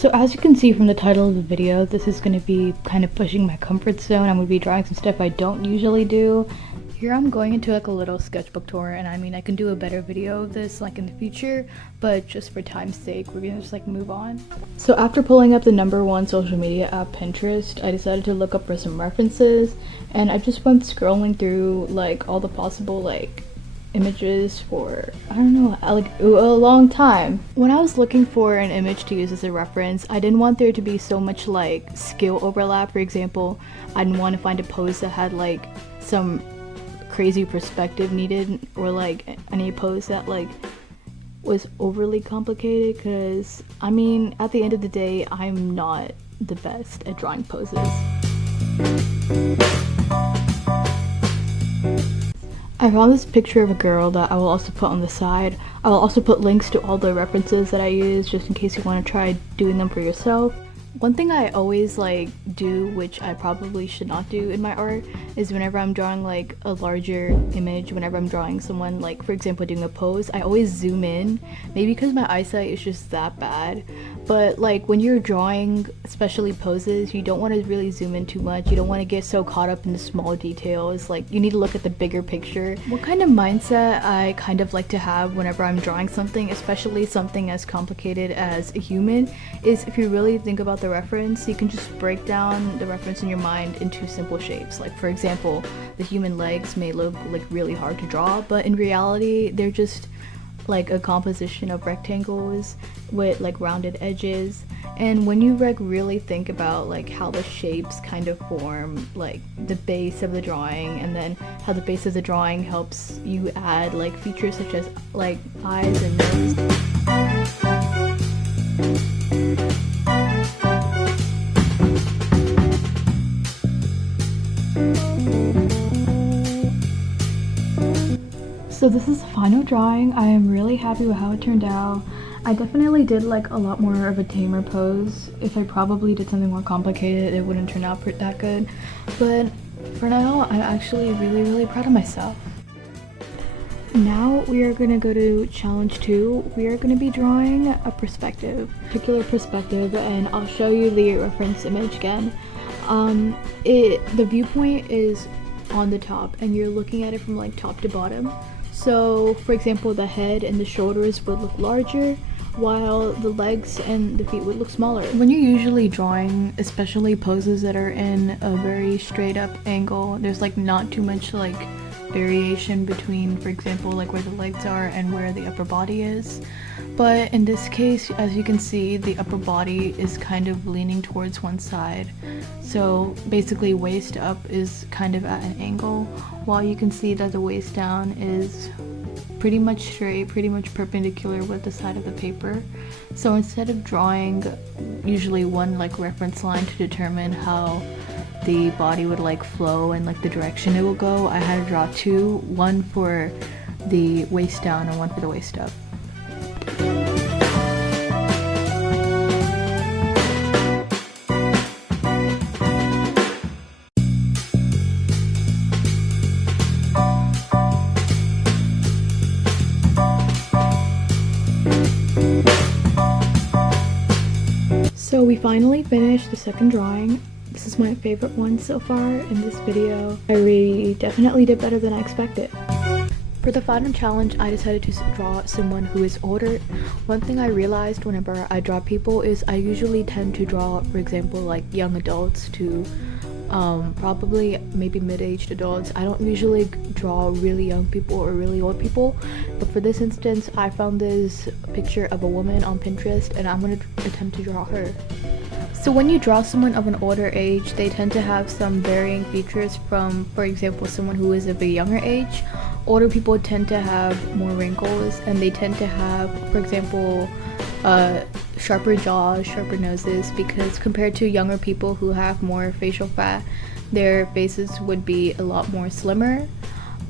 So as you can see from the title of the video, this is going to be kind of pushing my comfort zone. I'm going to be drawing some stuff I don't usually do. Here I'm going into like a little sketchbook tour, and I mean I can do a better video of this like in the future, but just for time's sake we're gonna just like move on. So after pulling up the #1 social media app, Pinterest, I decided to look up for some references, and I just went scrolling through like all the possible like images for I don't know, like a long time. When I was looking for an image to use as a reference, I didn't want there to be so much like skill overlap. For example, I didn't want to find a pose that had like some crazy perspective needed, or like any pose that like was overly complicated, because I mean at the end of the day I'm not the best at drawing poses. I found this picture of a girl that I will also put on the side. I will also put links to all the references that I use just in case you want to try doing them for yourself. One thing I always like do, which I probably should not do in my art, is whenever I'm drawing like a larger image, whenever I'm drawing someone, like for example doing a pose, I always zoom in. Maybe because my eyesight is just that bad, but like when you're drawing, especially poses, you don't want to really zoom in too much. You don't want to get so caught up in the small details. Like you need to look at the bigger picture. What kind of mindset I kind of like to have whenever I'm drawing something, especially something as complicated as a human, is if you really think about the reference, you can just break down the reference in your mind into simple shapes. Like for example, the human legs may look like really hard to draw, but in reality they're just like a composition of rectangles with like rounded edges. And when you like really think about like how the shapes kind of form like the base of the drawing, and then how the base of the drawing helps you add like features such as like eyes and nose. So this is the final drawing. I am really happy with how it turned out. I definitely did like a lot more of a tamer pose. If I probably did something more complicated, it wouldn't turn out that good. But for now, I'm actually really proud of myself. Now we are going to go to challenge 2. We are going to be drawing a particular perspective, and I'll show you the reference image again. The viewpoint is on the top, and you're looking at it from like top to bottom. So for example, the head and the shoulders would look larger, while the legs and the feet would look smaller. When you're usually drawing, especially poses that are in a very straight up angle, there's like not too much like variation between, for example, like where the legs are and where the upper body is. But in this case, as you can see, the upper body is kind of leaning towards one side. So basically waist up is kind of at an angle, while you can see that the waist down is pretty much straight, pretty much perpendicular with the side of the paper. So instead of drawing usually one like reference line to determine how the body would like flow and like the direction it will go, I had to draw two, one for the waist down and one for the waist up. So we finally finished the second drawing. This is my favorite one so far in this video. I definitely did better than I expected. For the final challenge, I decided to draw someone who is older. One thing I realized whenever I draw people is I usually tend to draw, for example, like young adults to probably maybe mid-aged adults. I don't usually draw really young people or really old people, but for this instance I found this picture of a woman on Pinterest, and I'm going to attempt to draw her. So when you draw someone of an older age, they tend to have some varying features from, for example, someone who is of a younger age. Older people tend to have more wrinkles, and they tend to have, for example, sharper jaws, sharper noses, because compared to younger people who have more facial fat, their faces would be a lot more slimmer.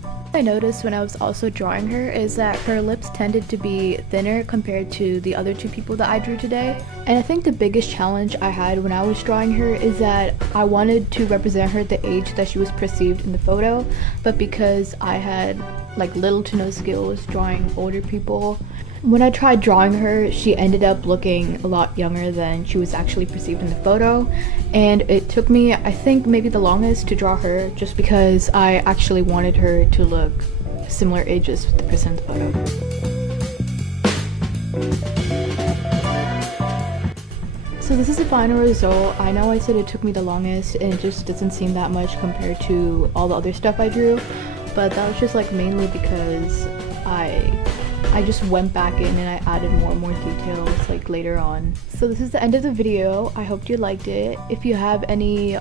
What I noticed when I was also drawing her is that her lips tended to be thinner compared to the other two people that I drew today. And I think the biggest challenge I had when I was drawing her is that I wanted to represent her at the age that she was perceived in the photo, but because I had like little to no skills drawing older people. When I tried drawing her, she ended up looking a lot younger than she was actually perceived in the photo, and it took me, I think, maybe the longest to draw her just because I actually wanted her to look similar ages with the person in the photo. So this is the final result. I know I said it took me the longest and it just doesn't seem that much compared to all the other stuff I drew, but that was just like mainly because I just went back in and I added more and more details like later on. So this is the end of the video. I hope you liked it. If you have any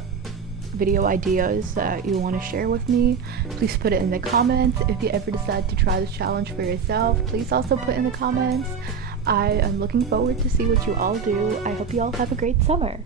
video ideas that you want to share with me, please put it in the comments. If you ever decide to try this challenge for yourself, please also put in the comments. I am looking forward to see what you all do. I hope you all have a great summer.